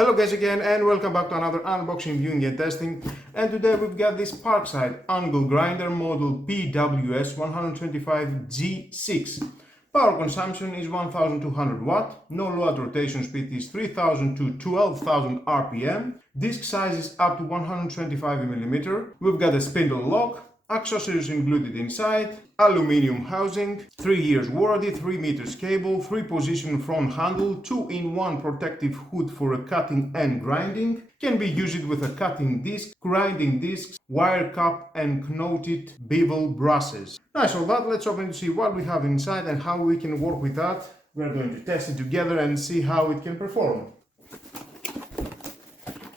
Hello guys again, and welcome back to another unboxing, viewing and testing. And today we've got this Parkside angle grinder model PWS 125G6. Power consumption is 1200 watt, no load rotation speed is 3000 to 12,000 RPM. Disc size is up to 125 mm. We've got a spindle lock, accessories included inside, aluminium housing, 3 years warranty, 3 meters cable, 3-position front handle, 2-in-1 protective hood for a cutting and grinding. Can be used with a cutting disc, grinding discs, wire cup and knotted bevel brushes. Nice, all that. Let's open to see what we have inside and how we can work with that. We're going to test it together and see how it can perform.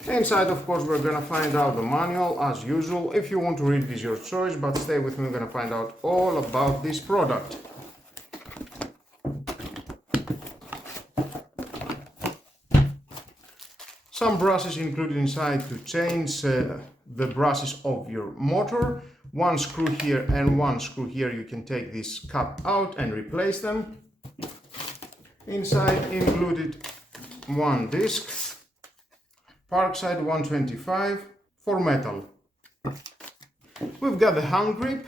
Inside, of course, we're going to find out the manual as usual. If you want to read, it is your choice, but stay with me, we're going to find out all about this product. Some brushes included inside to change the brushes of your motor. One screw here and one screw here. You can take this cap out and replace them. Inside included one disc. Parkside 125 for metal. We've got the hand grip.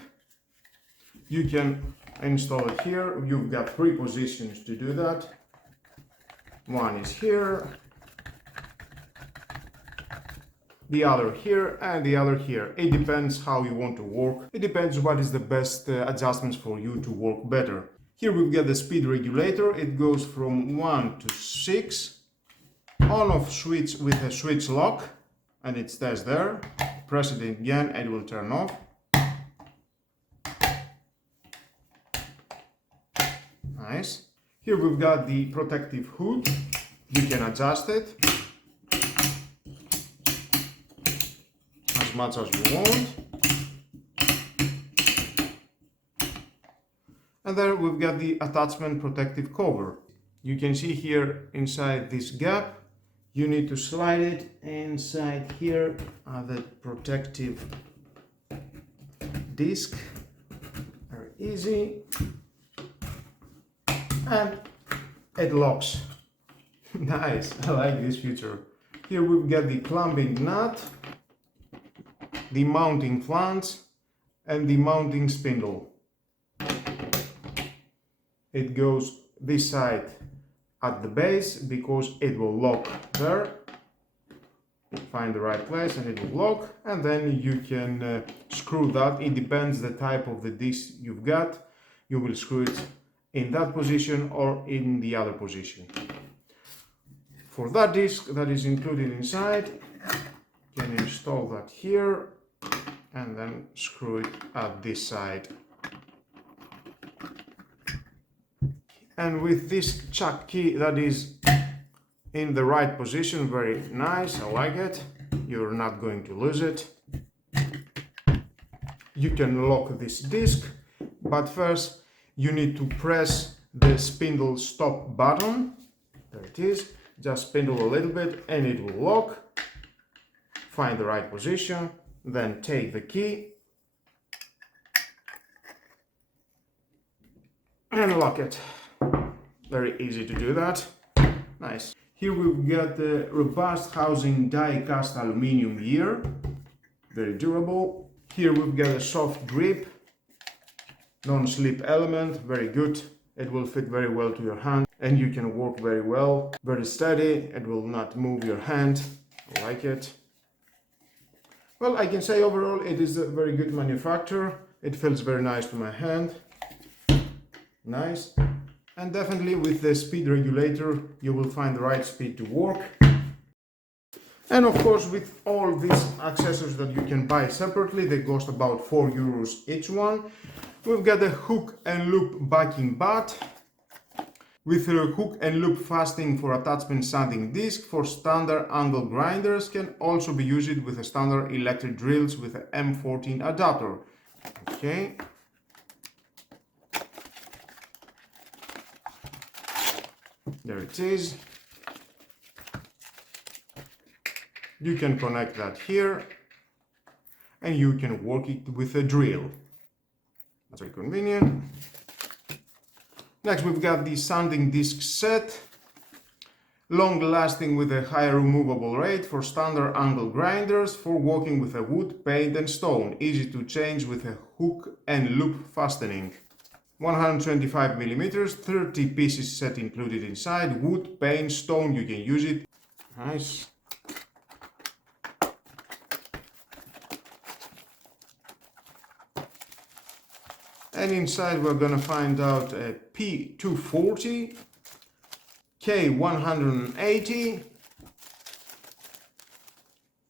You can install it here. You've got 3 positions to do that. One is here, the other here, and the other here. It depends how you want to work. It depends what is the best adjustments for you to work better. Here we've got the speed regulator. It goes from 1 to 6. On-off switch with a switch lock, and it stays there. Press it again and it will turn off. Nice. Here we've got the protective hood. You can adjust it as much as you want. And there we've got the attachment protective cover. You can see here inside this gap, you need to slide it inside here, the protective disc. Very easy. And it locks. Nice, I like this feature. Here we've got the clamping nut, the mounting flange, and the mounting spindle. It goes this side at the base because it will lock there. Find the right place and it will lock, and then you can screw that. It depends the type of the disc you've got. You will screw it in that position or in the other position. For that disc that is included inside, you can install that here and then screw it at this side. And with this chuck key that is in the right position, very nice, I like it. You're not going to lose it. You can lock this disc, but first you need to press the spindle stop button. There it is. Just spindle a little bit and it will lock. Find the right position, then take the key and lock it. Very easy to do that. Nice. Here we've got the robust housing die-cast aluminium gear. Very durable. Here we've got a soft grip, non-slip element. Very good. It will fit very well to your hand and you can work very well. Very steady. It will not move your hand. I like it. Well, I can say overall it is a very good manufacturer. It feels very nice to my hand. Nice. And definitely with the speed regulator, you will find the right speed to work. And of course, with all these accessories that you can buy separately, they cost about €4 each one. We've got a hook and loop backing butt with a hook and loop fastening for attachment sanding disc for standard angle grinders. Can also be used with a standard electric drills with an M14 adapter. Okay. There it is. You can connect that here and you can work it with a drill. That's very convenient. Next we've got the sanding disc set. Long lasting with a high removable rate for standard angle grinders, for working with a wood, paint and stone. Easy to change with a hook and loop fastening. 125 millimeters, 30 pieces set included inside. Wood, paint, stone, you can use it. Nice. And inside we're gonna find out a P240, K180,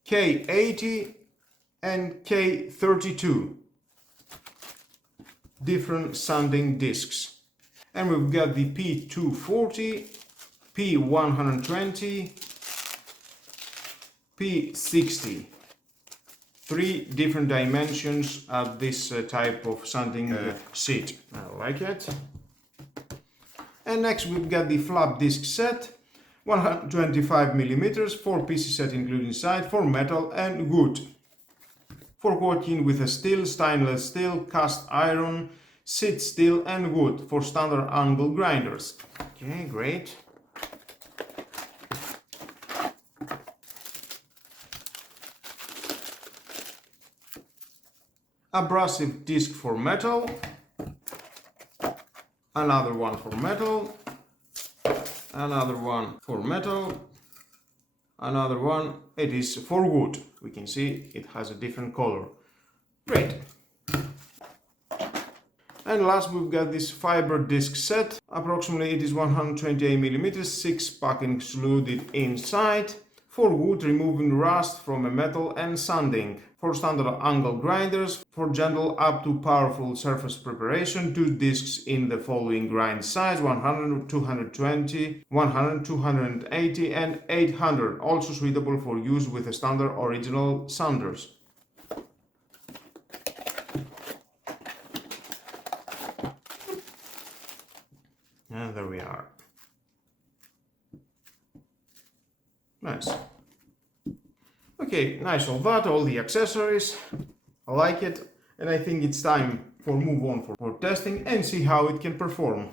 K80 and K32 different sanding discs. And we've got the P240, P120, P60. 3 different dimensions of this type of sanding sheet. I like it. And next we've got the flap disc set, 125 millimeters, 4 pieces set including inside, for metal and wood. For working with a steel, stainless steel, cast iron, sheet steel and wood, for standard angle grinders. Okay, great. Abrasive disc for metal, another one for metal, another one for metal, another one, it is for wood. We can see it has a different color. Great. And last we've got this fiber disc set. Approximately it is 128 millimeters, 6 pack included inside. For wood, removing rust from a metal and sanding. For standard angle grinders, for gentle up to powerful surface preparation, 2 discs in the following grind size: 100, 220, 100, 280 and 800. Also suitable for use with the standard original sanders. And there we are. Nice. Okay, nice all that, all the accessories. I like it, and I think it's time for move on for testing and see how it can perform.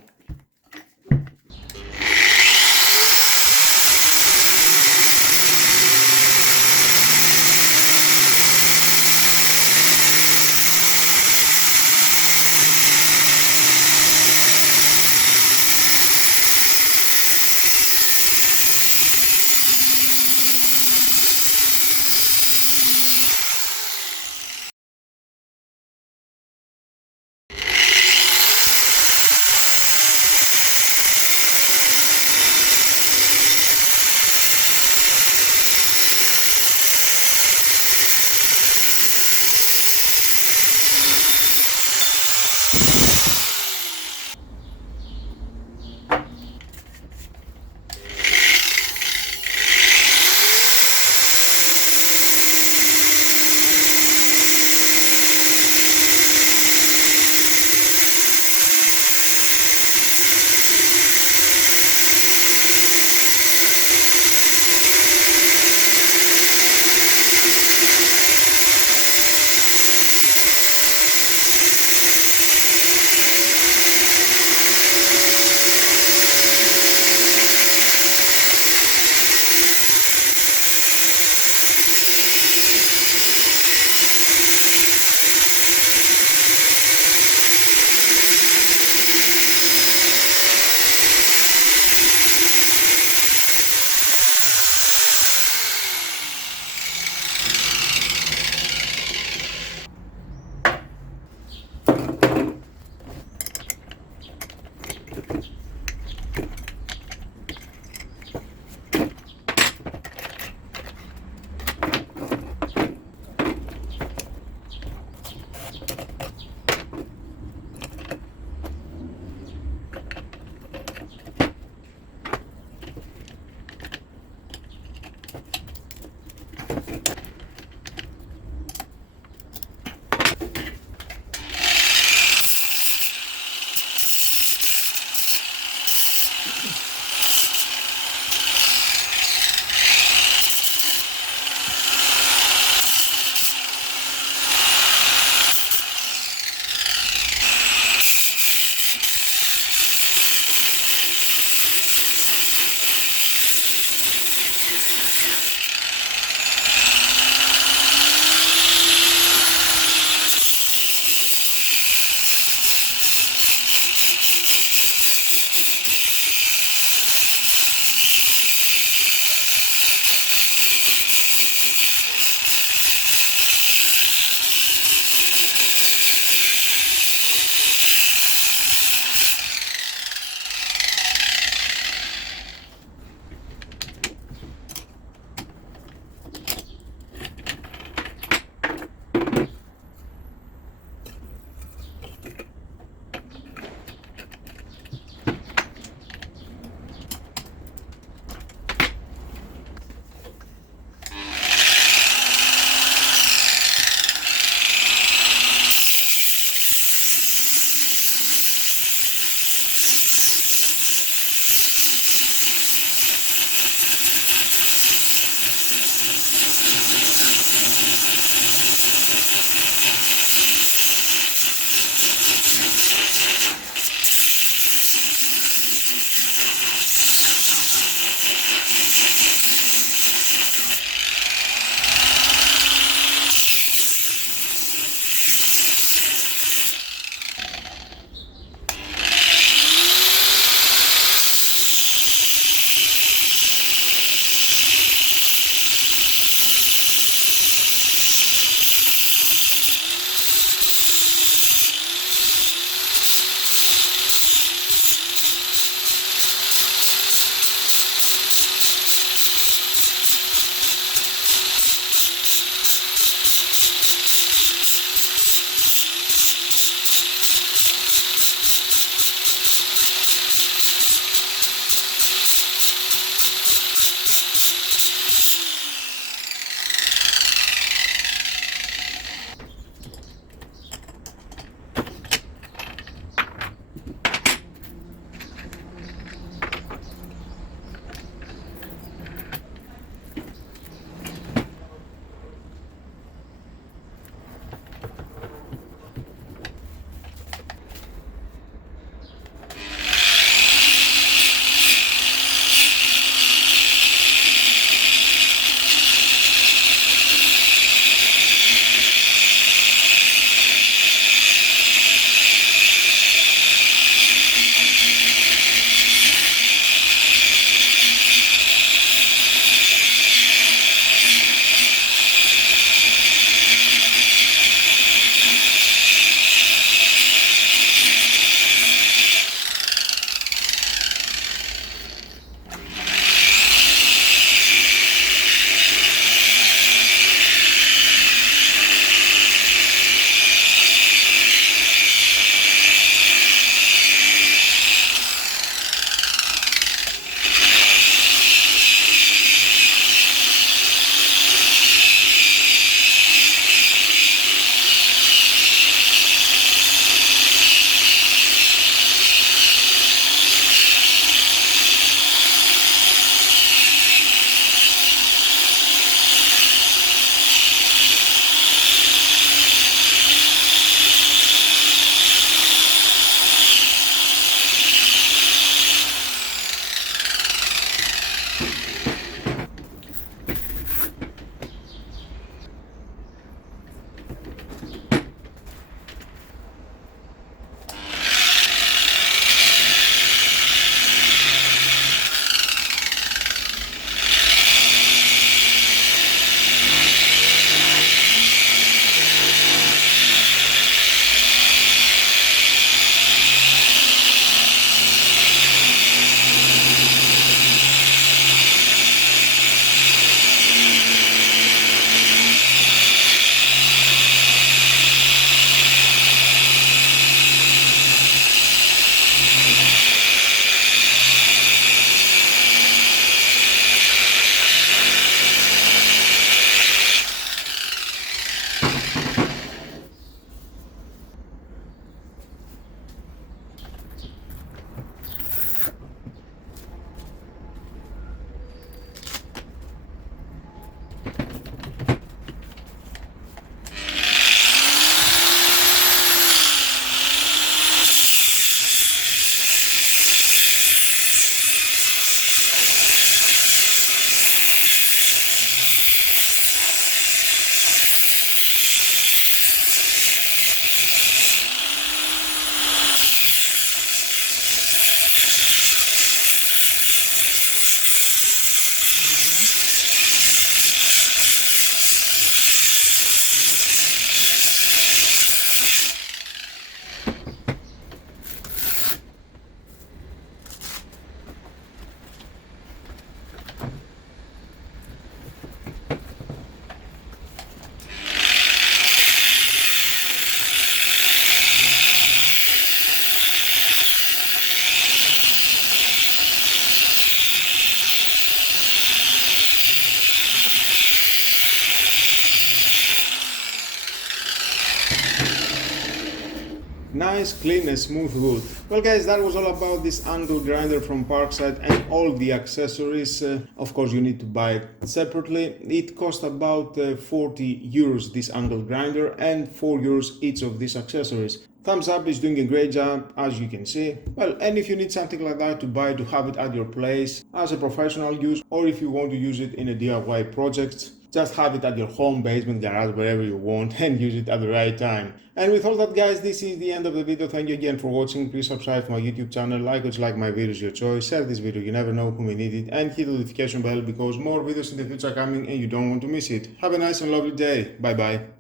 Nice, clean and smooth wood. Well guys, that was all about this angle grinder from Parkside and all the accessories. Of course you need to buy it separately. It cost about 40 euros this angle grinder and 4 euros each of these accessories. Thumbs up is doing a great job, as you can see. Well, and if you need something like that to buy to have it at your place as a professional use, or if you want to use it in a DIY project, just have it at your home, basement, garage, wherever you want, and use it at the right time. And with all that guys, this is the end of the video. Thank you again for watching. Please subscribe to my YouTube channel, like or dislike my videos, your choice. Share this video, you never know who may need it, and hit the notification bell because more videos in the future are coming and you don't want to miss it. Have a nice and lovely day. Bye bye.